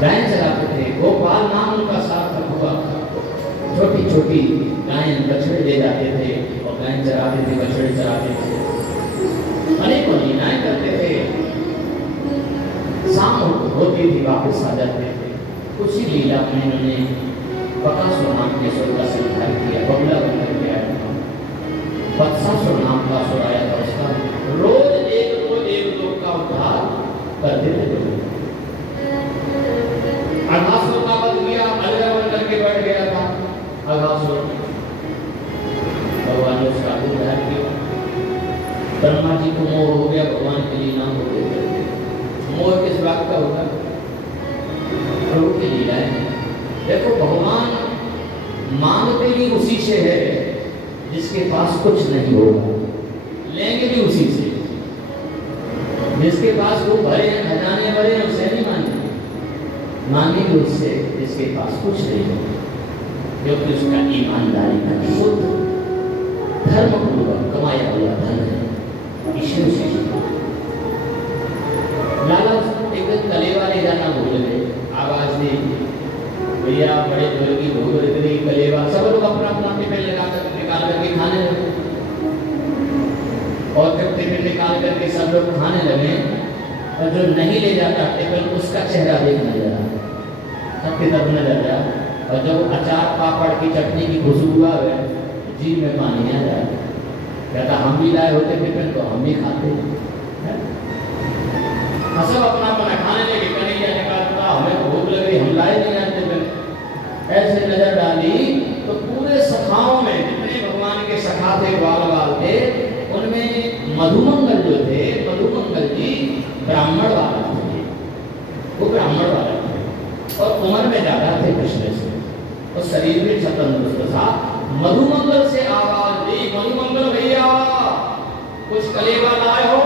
गायें चराते थे, गोपाल नाम उनका सार्थक हुआ। छोटी छोटी गायें बछड़े ले जाते थे और गायें चराते थे, बछड़े चराते थे, अनेकों लीलाएं करते थे। शाम होती थी वापस आ जाते थे। उसी लीला में उन्होंने बकासुर नाम के असुर का संहार किया, बगुला बनकर के आया था। बत्सासुर नाम का असुर आया था, उसका रोज एक लोग का उद्धार करते थे। अघासुर का वध किया, अजगर बनकर के बैठ गया था अघासुर। भगवान ने उसका उद्धार किया। ब्रह्मा जी को मोह हो गया, भगवान के लीला हो गए। मोह किस बात का होगा? प्रभु की लीला है। देखो भगवान मांगते भी उसी से है जिसके पास कुछ नहीं होगा, लेंगे भी उसी से। जिसके पास वो भरे हैं, खजाने भरे हैं, उससे नहीं मांगेंगे, मांगेंगे उससे जिसके पास कुछ नहीं होगा, क्योंकि उसका ईमानदारी का शुद्ध धर्मपूर्वक कमाया हुआ धन है। ईश्वर से लाला एक दिन कलेवा ले जाना भूल गए। आवाज दी, भैया बड़े जोर की भूख लग रही, कलेवा। सब लोग अपना अपना टिफिन लगाकर निकाल करके खाने लगे। और जब टिफिन निकाल करके सब लोग खाने लगे, और जो नहीं ले जाता टिफिन, उसका चेहरा देखने लगा, सबकी तरफ नजर आया। और जब अचार पापड़ की चटनी की खुशबू आ गई, जीभ में पानी आ जाए। कहता हम भी लाए होते टिफिन तो हम भी खाते। सब अपना अपना खाने लगे। कन्हैया ने कहा हमें भूख लग रही, हम लाए नहीं आते टिफिन। ऐसे नजर डाली तो पूरे सखाओं में जितने भगवान के सखा थे, ग्वाल बाल थे, उनमें मधुमंगल जो थे, मधुमंगल जी ब्राह्मण वाला थे। वो ब्राह्मण वाला थे और उम्र में ज्यादा थे कृष्ण से, और शरीर भी तंदुरुस्त था। मधुमंगल से आवाज दी, मधुमंगल भैया कुछ कलेवा लाए हो?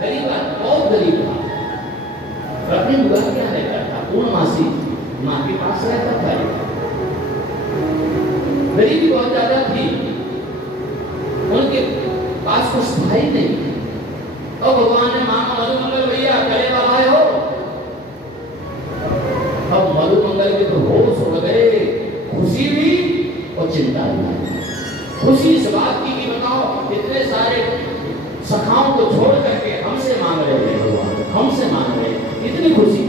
गरीब, बहुत गरीब था। अपनी दुआ क्या रहता था, पूर्णमासी माँ के पास रहता था। गरीबी बहुत ज्यादा थी, उनके पास कुछ था ही नहीं। और भगवान ने मांगा, मधुमंगल भैया कलेवा लाए हो? अब मधुमंगल के तो होश हो गए, खुशी भी और चिंता भी। खुशी इस बात की कि बताओ इतने सारे सखाओं को छोड़ करके हमसे मांग रहे हैं भगवान, हमसे मांग रहे हैं, इतनी खुशी।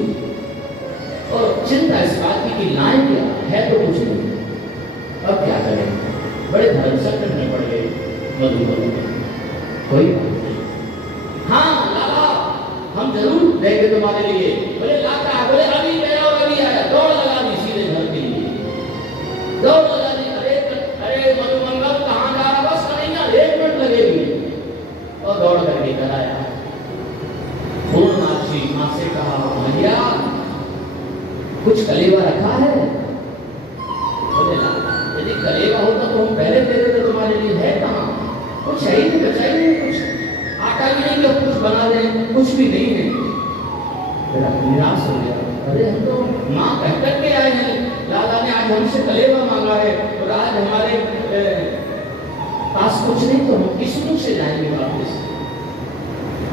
और चिंता इस बात की कि लाए क्या है तो कुछ नहीं, अब क्या करें? बड़े धर्म संकट में पड़ गए मधुमंगल। कोई बात नहीं, हाँ लाला हम जरूर देंगे तुम्हारे लिए। बोले लाता है? बोले अभी गया और अभी आया। दौड़ लगा दी सीधे घर के लिए, दौड़ लगा दी। अरे मधुमंगल कहाँ जा रहा? बस कन्हैया 1 मिनट लगेगी। और दौड़ करके कराया। पूर्णमासी माँ से कहा, भैया कुछ कलेवा रखा है? बोले ना, यदि कलेवा होता तो हम पहले दे देते तुम्हारे लिए। है कहाँ? कुछ है ही नहीं, बचा ही नहीं कुछ। आटा भी नहीं कि कुछ बना दें, कुछ भी नहीं है। मेरा निराश हो गया। अरे हम तो माँ कह करके आए हैं, लाला ने आज हमसे कलेवा मांगा है और आज हमारे पास कुछ नहीं, तो हम किस मुंह से जाएंगे वापस?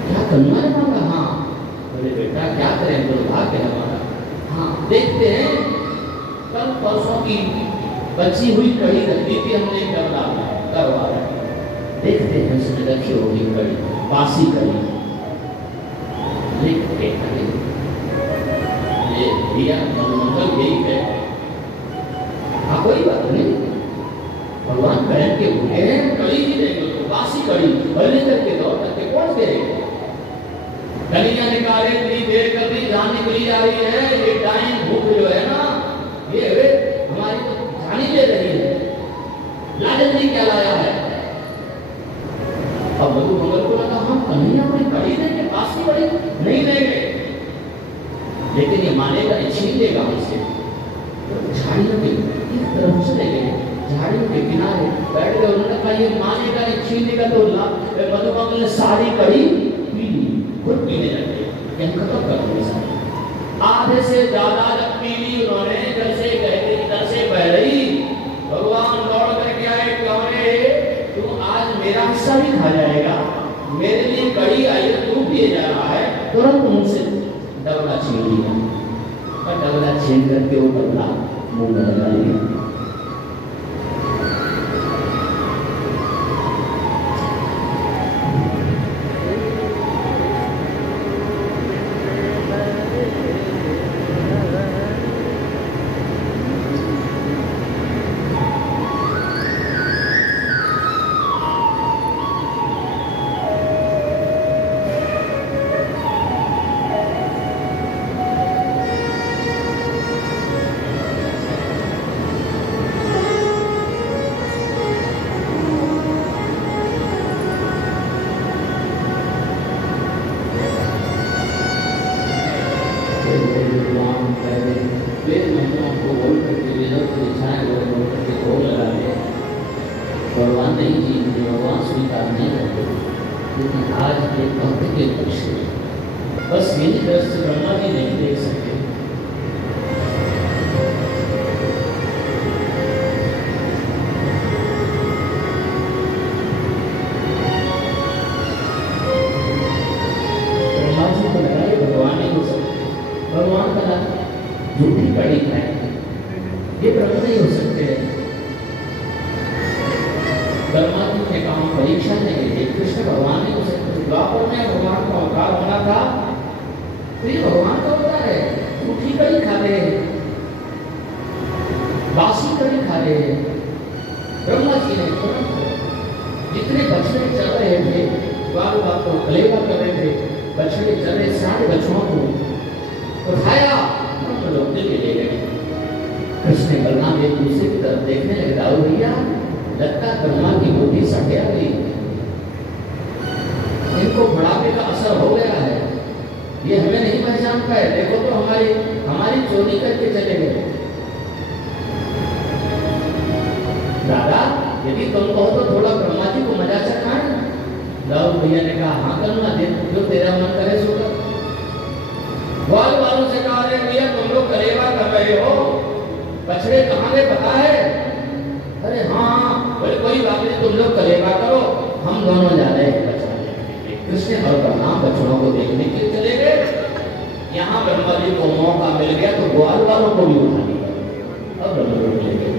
क्या करना है मांगा? हाँ। बोले बेटा क्या करें, दुर्भाग्य है हमारा। हाँ देखते हैं, कल परसों की बची हुई कड़ी रखी थी हमने, करवा रहा, देखते हैं उसमें रखी होगी कड़ी, बासी कड़ी। ये दिया मधुमंगल यही है। हाँ कोई बात नहीं, भगवान बहन के भूखे हैं, कड़ी ही देंगे तो बासी कड़ी भले करके दो, करके कौन देगा? कन्हैया ने कहा इतनी देर कर दी, जान निकली जा रही है, ये टाइम भूख जो है ना, ये हमारी तो जानी ले रही है। लाजन जी क्या लाया है? अब मधुमंगल को लगा हम कन्हैया को कड़ी देंगे, बासी कड़ी नहीं देंगे, लेकिन ये मानेगा, ये छीन लेगा हमसे। झाड़ियों के एक तरफ से ले गए, झाड़ियों के किनारे बैठ गए। उन्होंने कहा ये मानेगा, ये छीन लेगा। तो मधुमंगल ने सारी कड़ी पी ली, खुद पीने लगे, खत्म कर दी सारी। आधे से ज्यादा जब पी ली उन्होंने, इधर से गहरी इधर से बह रही। भगवान दौड़ करके आए, कौने तू आज मेरा हिस्सा भी खा जाएगा? मेरे लिए कड़ी आई है, तू पिए जा रहा है। तुरंत मुंह से डबरा छीन लिया और छीन करके वो तबला मुंह में लगा लिया। भगवान नहीं जीतते, भगवान स्वीकार नहीं करते। लेकिन आज एक भक्त के पक्ष बस यही दृश्य ब्रह्मा जी नहीं देख सकते। ब्रह्मा जी को लगा कि भगवान नहीं हो सकते, भगवान का झूठी कड़ी है, ये ब्रह्म नहीं हो सकते। ब्रह्मा जी ने कहा परीक्षा लेंगे, कृष्ण भगवान नहीं हो सकते। द्वापर में भगवान का अवतार होना था, तो ये भगवान का अवतार है। झूठी कड़ी खा रहे हैं, बासी कड़ी खा रहे हैं। ब्रह्मा जी ने जितने बछड़े चल रहे थे, बाल बाल को कलेवा कर रहे थे, बछड़े चल रहे सारे बछड़ों को उठाया, ब्रह्मलोक में ले गए। कृष्ण बलराम एक दूसरे की तरफ देखने लगे, दाऊ भैया लगता ब्रह्मा की बुद्धि सटिया गई, इनको बुढ़ापे का असर हो गया है, ये हमें नहीं पहचान पाए। देखो तो हमारी चोरी करके चले गए। दादा यदि तुम कहो तो थोड़ा ब्रह्मा जी को मजा चखाएं। दाऊ भैया ने कहा हाँ करूँगा, जो तेरा मन करे सो कर। ग्वाल वालों से कहा अरे भैया तुम लोग कलेवा कर रहे हो, बछड़े कहाँ गए पता है? अरे हाँ बोले कोई बात नहीं, तुम लोग कलेवा करो, हम दोनों जा रहे हैं बछड़े। कृष्ण और बलराम बछड़ों को देखने के लिए चले गए। यहाँ ब्रह्मा जी को मौका मिल गया तो ग्वाल वालों को भी उठा लिया और ब्रह्मलोक ले गए।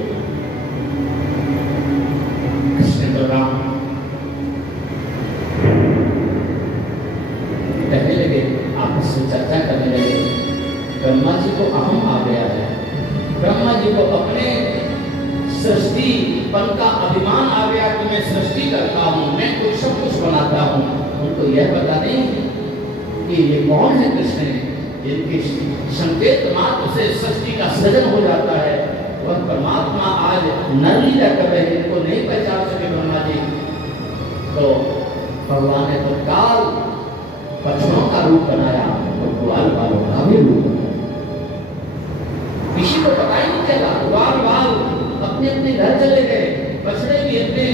कृष्ण बलराम कहने लगे, आपस में चर्चा करने लगे। ब्रह्मा जी को अहम आ गया है, ब्रह्मा जी को अपने सृष्टि पन का अभिमान आ गया कि मैं सृष्टि करता हूँ, मैं कुछ सब कुछ बनाता हूँ। उनको यह पता नहीं कि ये कौन है कृष्ण, जिनके संकेत मात्र से सृष्टि का सृजन हो जाता है। वह परमात्मा आज नरलीला कर रहे हैं, इनको नहीं पहचान सके ब्रह्मा जी। तो भगवान ने तत्काल बछड़ों का रूप बनाया और ग्वाल बालों का भी रूप बनाया। किसी को पता ही नहीं चला, ग्वाल बाल अपने अपने घर चले गए, बछड़े भी अपने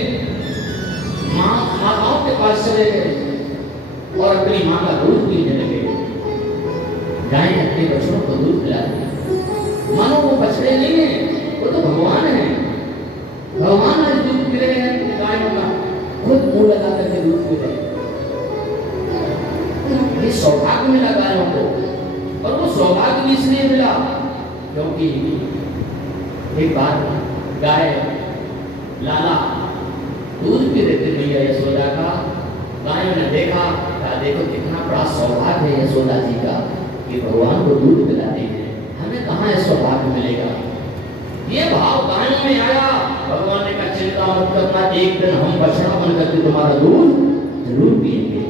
माताओं के पास चले गए और अपनी माँ का दूध पीने लगे। गाय अपने बछड़ों को दूध पिलाती, मानो वो बछड़े नहीं है, वो तो भगवान है। भगवान आज दूध पी रहे हैं गायों का, खुद मुंह लगा करके दूध पी रहे हैं। ये सौभाग्य मिला गायों को, और वो सौभाग्य भी इसलिए मिला क्योंकि एक बार गाय लाला दूध पी देते भैया यशोदा का। गायों ने देखा, कहा देखो कितना बड़ा सौभाग्य है यशोदा जी का कि भगवान को दूध पिलाते हैं, हमें कहाँ है सौभाग्य मिलेगा। ये भाव गायों में आया। भगवान ने कहा चिंता मत करना, एक दिन हम बछड़ा बन करके तुम्हारा दूध जरूर पिएंगे।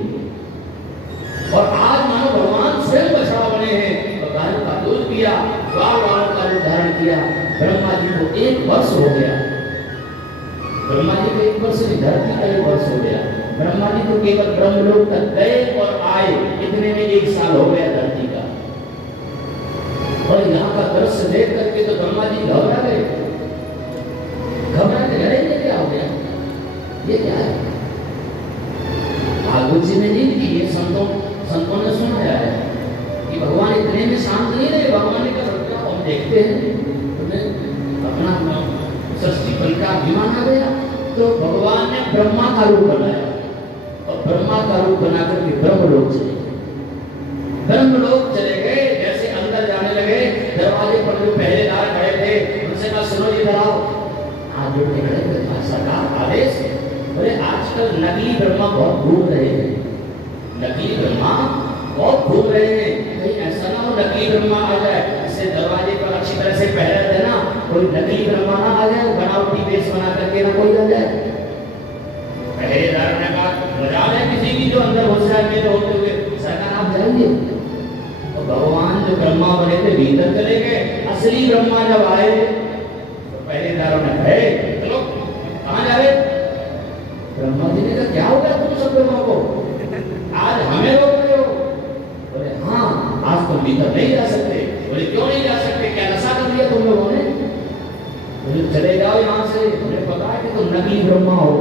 और आज मानो भगवान स्वयं बछड़ा बने हैं और गायों का दूध पिया, ग्वाल बालों का रूप धारण किया। ब्रह्मा जी को 1 वर्ष हो गया, ब्रह्मा जी को 1 वर्ष नहीं, धरती का 1 वर्ष हो गया। ब्रह्मा जी तो केवल ब्रह्मलोक तक गए और आए, इतने में 1 साल हो गया धरती का। और यहाँ का दृश्य देख करके तो ब्रह्मा जी घबरा गए, घबरा के लड़े, क्या हो गया, ये क्या है? भागवत जी ने नहीं की, ये संतों ने सुनाया है कि भगवान इतने में शांत नहीं रहे। भगवान ने कहा हम देखते हैं, अपना सृष्टि फल का अभिमान आ गया। तो भगवान ने ब्रह्मा का रूप बनाया और ब्रह्मा का रूप बना करके ब्रह्मलोक चले गए। जैसे अंदर जाने लगे, दरवाजे पर ब्रह्मा आ जाए, इससे दरवाजे पर अच्छी तरह से पहरा देना, कोई नकली ब्रह्मा ना आ जाए, बनावटी वेश बना करके ना कोई आ जाए। पहरेदार ने कहा मजाल है किसी की जो अंदर घुस जाए मेरे होते हुए, सरकार आप जाइए। तो भगवान जो ब्रह्मा बने थे भीतर चले गए, असली ब्रह्मा जब आए तो पहरेदारों ने कहे चलो कहाँ जा रहे? ब्रह्मा जी ने कहा क्या हो गया तुम सब लोगों को, आज हमें रोक रहे हो? बोले हाँ आज तुम भीतर नहीं जा सकते। बोले क्यों नहीं जा सकते, क्या नशा कर लिया तुम लोगों ने? बोले चले जाओ यहाँ से, मुझे पता है कि तुम नकली ब्रह्मा हो।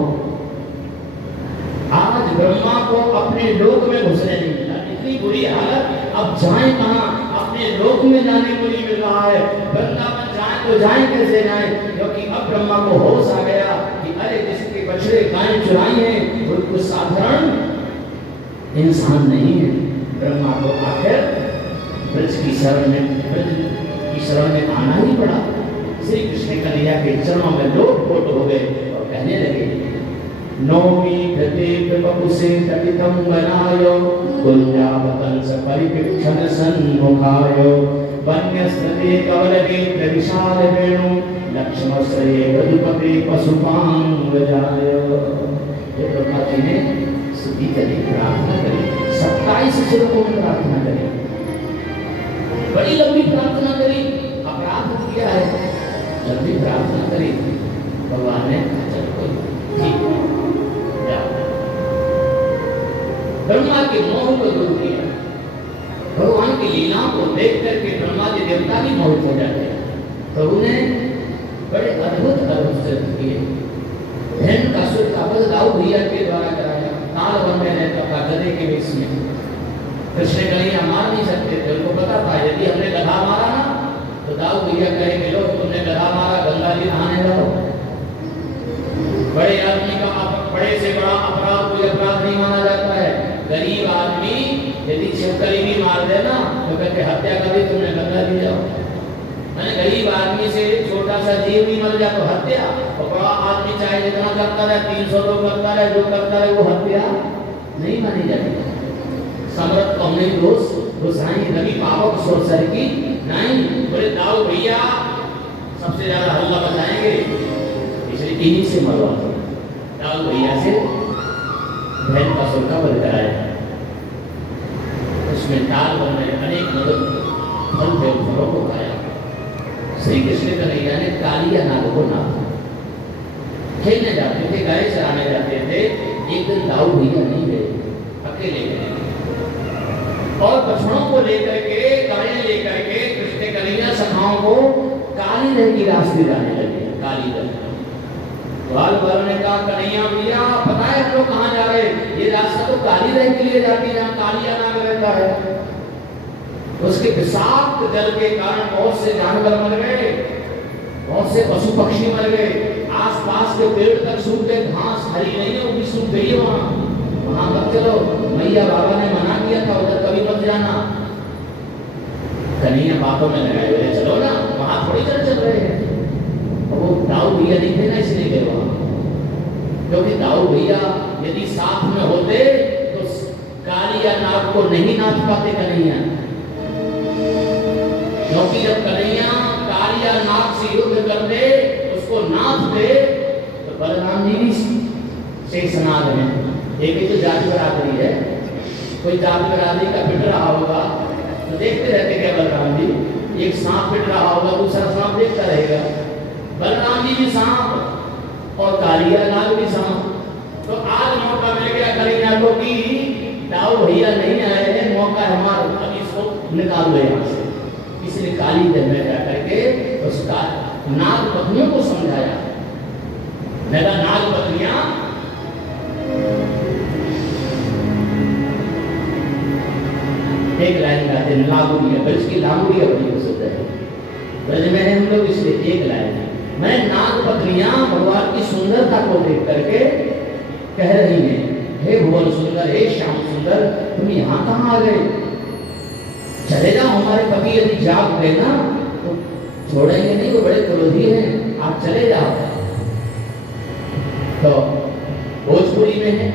आज ब्रह्मा को अपने लोक में घुसने नहीं मिला, इतनी बुरी हालत, अब जाए कहाँ? अपने लोक में जाने को नहीं मिल रहा है। वृंदावन जाए तो जाए कैसे जाए, क्योंकि अब ब्रह्मा को होश आ गया कि अरे जिसके बछड़े गायें चुराई हैं वो कुछ साधारण इंसान नहीं है। ब्रह्मा को आकर ब्रज की शरण में आना ही पड़ा। श्री कृष्ण कन्हैया के चरणों में लोट-पोट हो गए और कहने लगे नौमी धते प्रभुसे तटितं बनायो कुंजावतंस परिपिक्षण सन्मुखायो वन्यस्तते कवलगे विशाल वेणु लक्ष्मणश्रये रघुपते पशुपांगजायो। ये ब्रह्मा जी ने स्तुति करी, प्रार्थना करी, 27 श्लोकों में प्रार्थना करी, बड़ी लंबी प्रार्थना करी, अपराध किया है, लंबी प्रार्थना करी। भगवान ने चल कोई ठीक ब्रह्मा के मोह को दूर किया। भगवान की लीलाओं को देख करके ब्रह्मा जी देवता भी मोहित हो जाते हैं। प्रभु ने बड़े अद्भुत सिद्ध किए। धन का सुर का वध दाऊद भैया के द्वारा कराया, ताल वन में रहता था गधे के वेश में। कृष्ण कन्हैया मार नहीं सकते थे, उनको पता था यदि हमने गधा मारा ना तो दाऊद भैया कहेंगे लो तुमने गधा मारा, गंगा जी नहाने जाओ। बड़े आदमी का बड़े से बड़ा अपराध कोई अपराध नहीं माना जाता है। गरीब आदमी यदि छिपकली भी मार देना तो कहते हत्या कर दी तुमने, गंगा जी जाओ। मैंने गरीब आदमी से छोटा सा जीव भी मर जाए तो हत्या, और बड़ा आदमी चाहे जितना करता रहे, 300 लोग करता रहे, जो करता रहे, वो हत्या नहीं मानी जाती। समर्थ को हमने दोष घुसाई रवि पावक सोचर की नहीं। बोले दाऊद भैया सबसे ज्यादा हल्ला बजाएंगे, इसलिए इन्हीं से मरवा दो। दाऊद भैया से बहन का सुर का बल कराया, उसमें दाल बन रहे अनेक मदद फल फलों को खाया। श्री कृष्ण कन्हैया ने कालिया नाग को नाथा। खेलने जाते थे, गाय चराने जाते थे। एक दिन दाऊद भैया नहीं गए, अकेले गए और बछड़ों को लेकर के, गायें लेकर के कृष्ण कन्हैया सखाओं को काली दह की रास्ते जाने लगे। काली दह बाल बाल ने कहा कन्हैया भैया पता है हम लोग कहाँ जा रहे हैं? ये रास्ता तो काली दह के लिए जाती है, जहाँ कालिया नाग रहता है। उसके विषाक्त जल के कारण बहुत से जानवर मर गए, बहुत से पशु पक्षी मर गए। आसपास के पेड़ तक सूख गए, घास हरी नहीं है, वो भी सूख गई है। वहां मत चलो, मैया बाबा ने मना किया था, उधर कभी मत जाना। कन्हैया बातों में लगाए हुए चलो ना, वहां थोड़ी चल रहे हैं। वो दाऊद भैया नहीं थे ना, इसलिए गए वहां। क्योंकि दाऊद भैया यदि साथ में होते तो कालिया नाग को नहीं नाथ पाते कन्हैया। क्योंकि जब कन्हैया कालिया नाग से युद्ध कर दे, उसको नाथ दे, तो बलराम जी भी शेषनाग है। एक ही तो जाति बराबरी है, कोई जाति बराबरी का पिट रहा होगा तो देखते रहते क्या बलराम जी? एक सांप पिट रहा होगा, दूसरा सांप देखता रहेगा। बलराम जी भी सांप और कालिया नाग भी सांप। तो आज मौका मिल गया कन्हैया को कि दाऊद भैया नहीं आए हैं, मौका है हमारा, अब इसको निकाल दो यहाँ से। इसलिए काली दह में जाकर के उसका नाग पत्नियों को समझाया। नाग पत्नियां एक लाइन गाते हैं, लागुड़िया, ब्रज की लागुड़िया बड़ी प्रसिद्ध है। ब्रज में है हम लोग, इसलिए एक लाइन है। मैं नाग पत्नियां भगवान की सुंदरता को देख करके कह रही हैं, हे भुवन सुंदर, हे श्याम सुंदर, तुम यहाँ कहाँ आ गए? चले जाओ, हमारे पति यदि जाग गए ना तो छोड़ेंगे नहीं, वो बड़े क्रोधी हैं, आप चले जाओ। तो भोजपुरी में है,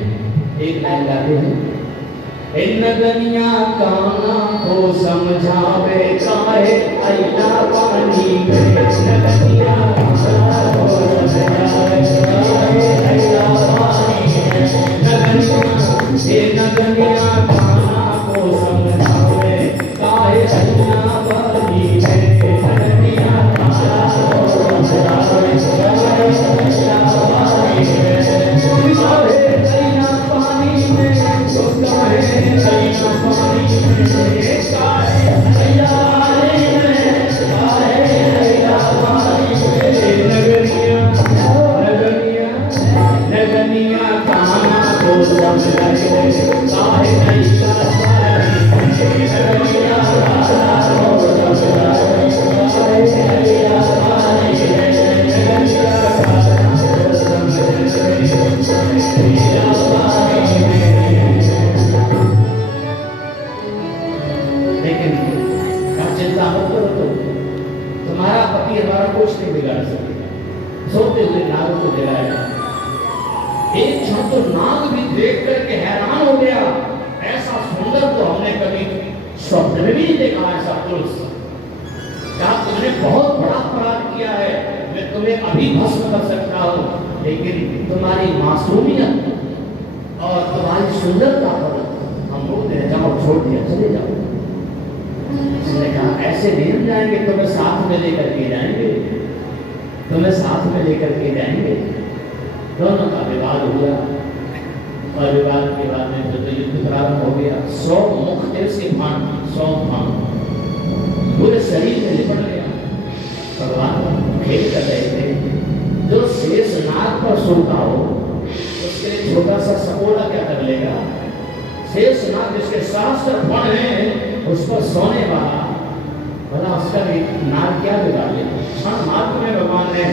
एक लाइन गाते हैं, इन गनिया काना को समझावे का बाकी हमारा कुछ नहीं बिगाड़ सकते। सोते हुए नाग को जगाया, एक क्षण तो नाग भी देख करके हैरान हो गया, ऐसा सुंदर तो हमने कभी स्वप्न में भी नहीं देखा ऐसा पुरुष। क्या तुमने बहुत बड़ा अपराध किया है, मैं तुम्हें अभी भस्म कर सकता हूँ, लेकिन तुम्हारी मासूमियत और तुम्हारी सुंदरता पर हम लोग ने जाओ छोड़ दिया, चले जाओ। उसने कहा ऐसे नहीं हम जाएंगे, तुम्हें साथ में लेकर के जाएंगे, तुम्हें साथ में लेकर के जाएंगे। दोनों का विवाद हुआ और विवाद के बाद में तो युद्ध प्रारंभ हो गया। 100 मुख थे उसके फान, 100 फान पूरे शरीर में लिपट गया। भगवान खेल कर रहे थे, जो शेष नाग पर सोता हो उसके लिए छोटा सा सपोला क्या कर लेगा। शेष नाग जिसके सहस्त्र फण हैं उस पर सोने वाला भला उसका नाग क्या बिगाड़ लेगा। क्षण मात्र में भगवान ने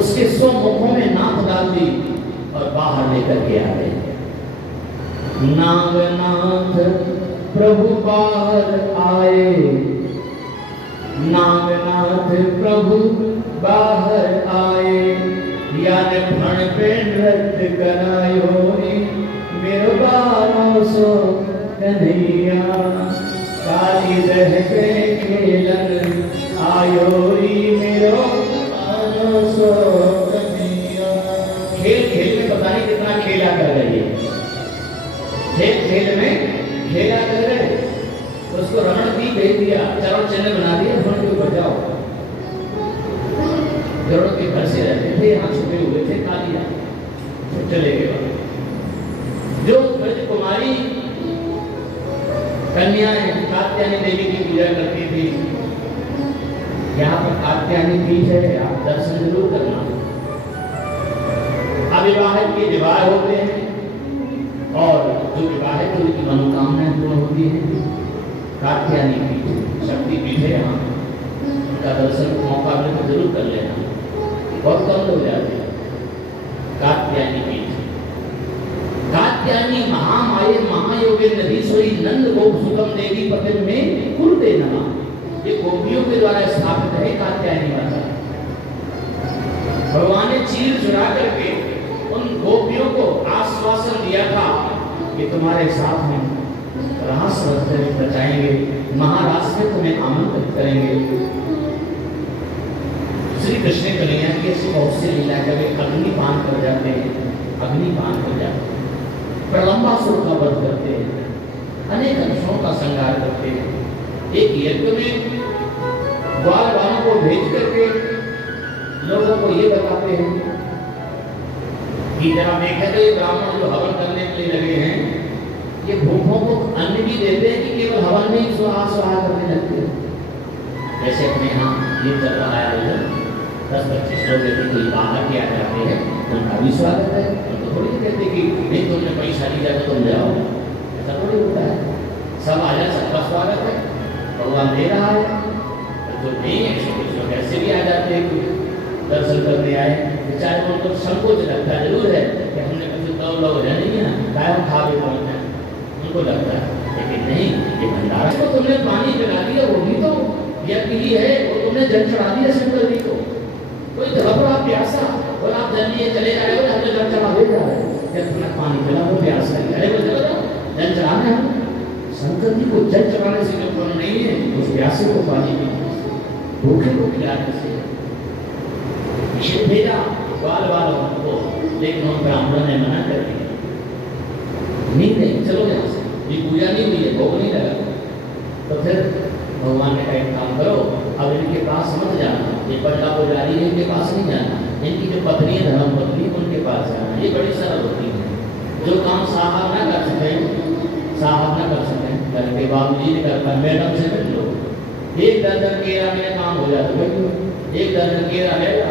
उसके 100 मुखों में नाक डाल दी और बाहर लेकर के आ गए। नागनाथ प्रभु बाहर आए, नागनाथ प्रभु बाहर आए, याद फण पे नृत्य करायो मेरो बारो सो कन्हैया, काली रह पे खेलन आयो मेरो बारो सो कन्हैया। खेल खेल में पता नहीं कितना खेला कर रही है, खेल खेल में खेला कर रहे, उसको रमण भी भेज दिया, चरण चिन्ह बना दिया, फण को बजाओ। गरुड़ के घर से रहते थे, यहाँ छुपे हुए थे कालिया, चले गए। जो ब्रज कुमारी कन्याएं कात्यायनी देवी की पूजा करती थी, यहाँ पर कात्यायनी पीठ है, आप दर्शन जरूर करना। अविवाहित के विवाह होते हैं और जो विवाहित है उनकी मनोकामनाएं पूर्ण होती है। कात्यायनी पीठ शक्ति पीठ है, यहाँ उनका दर्शन मौका मिले तो जरूर कर लेना, बहुत कम हो जाते हैं। कात्यायनी पीठ, कात्यायनी महामाये महायोगे नदी सोई नंद गोप सुगम देवी पतिन में कुरुते नमः। ये गोपियों के द्वारा स्थापित है कात्यायनी माता। भगवान ने चीर चुरा करके उन गोपियों को आश्वासन दिया था कि तुम्हारे साथ में रास रास्ते में बचाएंगे, महाराज में तुम्हें आमंत्रित करेंगे। श्री कृष्ण कन्हैया की ऐसी बहुत सी लीला कभी अग्निपान कर जाते हैं, अग्निपान कर जाते हैं, प्रलंबासुर का वध करते हैं, अनेक अंशों का संहार करते हैं। एक यज्ञ में ग्वाल वालों को भेज करके लोगों को ये बताते हैं कि जरा देखें तो ये ब्राह्मण जो हवन करने के लिए लगे हैं, ये भूखों को अन्न भी देते हैं कि केवल हवन में ही स्वाहा स्वाहा करने लगते हैं। जैसे अपने यहाँ ये चल रहा है, 10-25 लोग यदि कोई बाहर के आ जाते हैं उनका भी स्वागत है, उनको थोड़ी कहते कि नहीं तुमने पैसा लिया तो तुम जाओ, ऐसा थोड़ी होता है। सब आ जाए, सबका स्वागत है, भगवान दे रहा है। तो नहीं है, कुछ लोग ऐसे भी आ जाते हैं दर्शन करने आए, बेचारे को उनको संकोच लगता जरूर है कि हमने कुछ 2 लोग रह नहीं है कायम खा भी पहुंचना है, उनको लगता है। लेकिन नहीं, ये भंडारा को तुमने पानी पिला दिया, वो भी तो यज्ञ ही है, वो तुमने जल चढ़ा दिया शंकर जी को। कोई तड़प रहा प्यासा और आप जल लिए चले जा रहे हो, हमने जल चढ़ा दे जा रहे हो, जब तुमने पानी पिला वो प्यास लगी, अरे वो चलो जल चढ़ाने हम शंकर जी को जल चढ़ाने से जो पुण्य नहीं है, उस प्यासे को पानी भूखे को खिलाने से भेजा बाल वालों को। लेकिन उन ब्राह्मणों ने मना कर दिया, नहीं चलो यहाँ से, ये पूजा नहीं हुई है, भोग नहीं लगा। तो फिर भगवान ने कहा एक काम करो, अब इनके पास मत जाना, ये पंडा पुजारी है इनके पास नहीं जाना, इनकी जो पत्नी है धर्म पत्नी उनके पास जाना। ये बड़ी सरल होती है, जो काम साहब ना कर सकें, साहब ना कर सकें, घर के बाबूजी ने करता, मैडम से मिल लो, 1 दर्जन केरा में काम हो जाता है, 1 दर्जन केरा लेगा